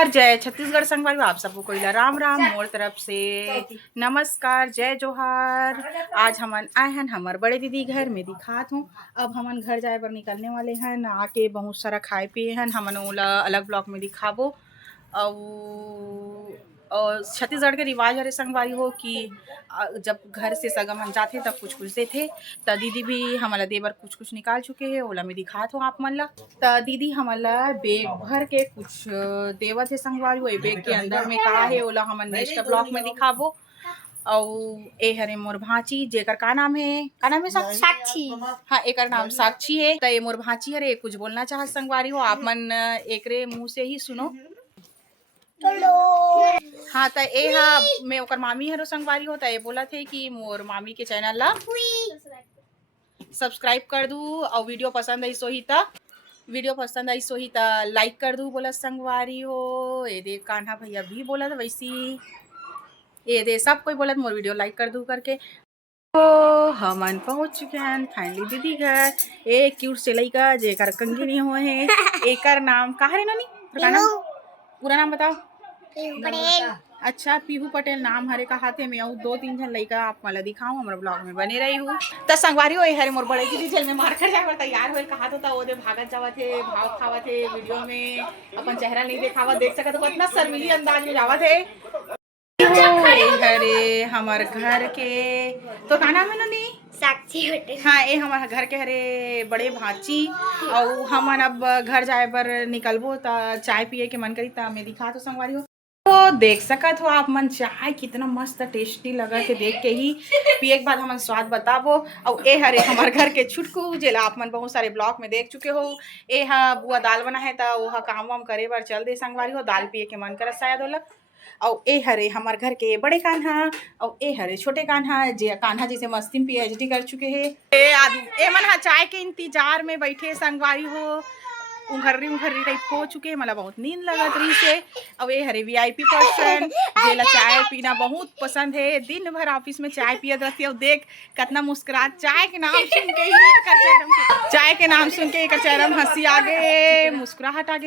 जोहार, जय छत्तीसगढ़ संगवारी। आप सबको कोइला राम राम मोर तरफ से नमस्कार, जय जोहार। आज हमन आए हन हमर बड़े दीदी घर में दिखात हूँ। अब हमन घर जाए बर निकलने वाले हन। आके बहुत सारा खाए पिए हन, हमन ओला अलग ब्लॉक में दिखाबो। और छत्तीसगढ़ के रिवाज हरे संगवारी हो कि जब घर से सगा मन जाते तब कुछ कुछ देते। त दीदी भी हमला देवर कुछ कुछ निकाल चुके हैं, ओला में दिखात हूँ आप मन ला। त दीदी हमला बेग भर के कुछ देवत है संगवारी। वही बेग के अंदर में का है ओला हमन नेक्स्ट ब्लॉक में दिखाबो। और ए हरे मोर भांची, जेकर का नाम है, का नाम है? साक्षी। हाँ, एकर नाम साक्षी है। त ये मोर भांची हरे, कुछ बोलना चाहत संगवारी हो आप मन एकरे मुंह से ही सुनो। हाँ, त ए हा मैं ओकर मामी हरो संगवारी हो। त ये बोला थे कि मोर मामी के चैनल ला सब्सक्राइब कर दू और वीडियो पसंद आई सोही त लाइक कर दू बोला संगवारी हो। ये दे कान्हा भैया भी बोला था वैसी, ये दे सब कोई बोला मोर वीडियो लाइक कर दू करके। तो हमन पहुंच चुके हैं फाइनली दीदी घर। एक क्यूट से लइका जेकर कंगी नहीं हुए हैं, एकर नाम का है नानी? पूरा नाम बताओ। अच्छा, पीहू पटेल नाम हरे का हाथे में। और 2-3 जन लइका आप मला दिखाऊं, हमारे ब्लॉग में बने रही हूँ। त संगवारी हो हरे मोर बड़े दीदी जेल में मार कर जाए तैयार होए कहा तो ओदे भागत जावत है, भाव खावत है। वीडियो में अपन चेहरा नहीं दिखावत, देख सकत हो कितना शर्मीली अंदाज में जावत है। हरे हमार घर के तो का नाम है ननी? साक्षी होटल। हाँ, ये हमारे घर के हरे बड़े भांची। और हमन अब घर जाए बर निकलबो त चाय पिए के मन करी त मैं दिखा तो संगवारी हो। तो देख सकत हो आप मन चाय कितना मस्त टेस्टी लगा के देख के ही पिए के बाद हमन स्वाद बताबो। और ए हरे हमार घर के छुटकू जेला आप मन बहुत सारे ब्लॉग में देख चुके हो। ए हा बुआ दाल बना है त ओहा काम वाम करे बर चल दे संगवारी हो, दाल पिए के मन करत शायद ओला। और ए हरे हमार घर के बड़े कान्हा और ए हरे छोटे कान्हा, जे कान्हा जैसे मस्ती में PhD कर चुके हैं। ए मन हा चाय के इंतजार में बैठे संगवारी हो। उंघर्री टाइप हो चुके, मला बहुत नींद लगत रही से। अब ये हरे VIP पर्सन जेला चाय पीना बहुत पसंद है, दिन भर ऑफिस में चाय पियत रहती है। और देख कितना मुस्कुरात, चाय के नाम सुन के एकर चेहरा में हंसी आ गए, मुस्कुराहट आ गई।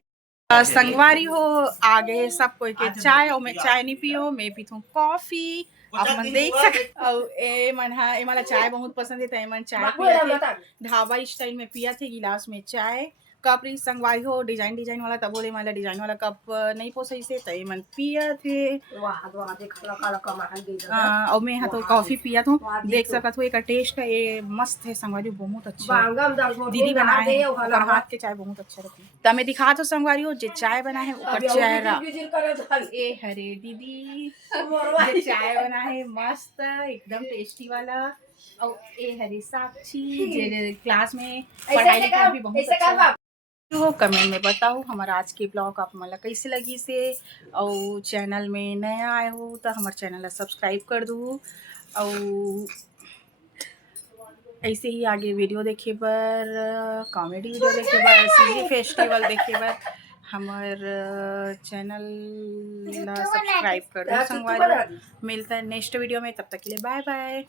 संगवारी हो आगे सब कोई के चाय, और मैं चाय नहीं पियो, मैं पीथूं कॉफी। आप मन देख सकते। और ए मन हा ए मला चाय बहुत पसंद है, त मन चाय पिया थे ढाबा स्टाइल में, पिया थे गिलास में चाय। कप री संगवारी हो डिजाइन वाला, तब बोले मला डिजाइन वाला कप नहीं पोसई से, त मन पिया थे। और मैं यहाँ तो कॉफी पिया था, देख सकत हो एक टेस्ट है ये मस्त है संगवारी, बहुत अच्छा दीदी बनाए हैं, और हाथ के चाय बहुत अच्छा रहती है। तो मैं दिखा तो संगवारी हो जे चाय बना है ऊपर चेहरा ए हरे दीदी जे चाय बना है मस्त एकदम टेस्टी वाला। और ए हरे साक्षी जे क्लास में पढ़ाई लिखाई भी बहुत अच्छा हो। कमेंट में बताओ हमारा आज के ब्लॉग आप मला कैसे लगी से। और चैनल में नया आए हो तो हमारे चैनल ला सब्सक्राइब कर दो। और ऐसे ही आगे वीडियो देखे बर, कॉमेडी वीडियो देखे बर, सीरी फेस्टिवल देखे बर हमार चैनल ला सब्सक्राइब कर दो संगवारी। मिलता है नेक्स्ट वीडियो में, तब तक के लिए बाय बाय।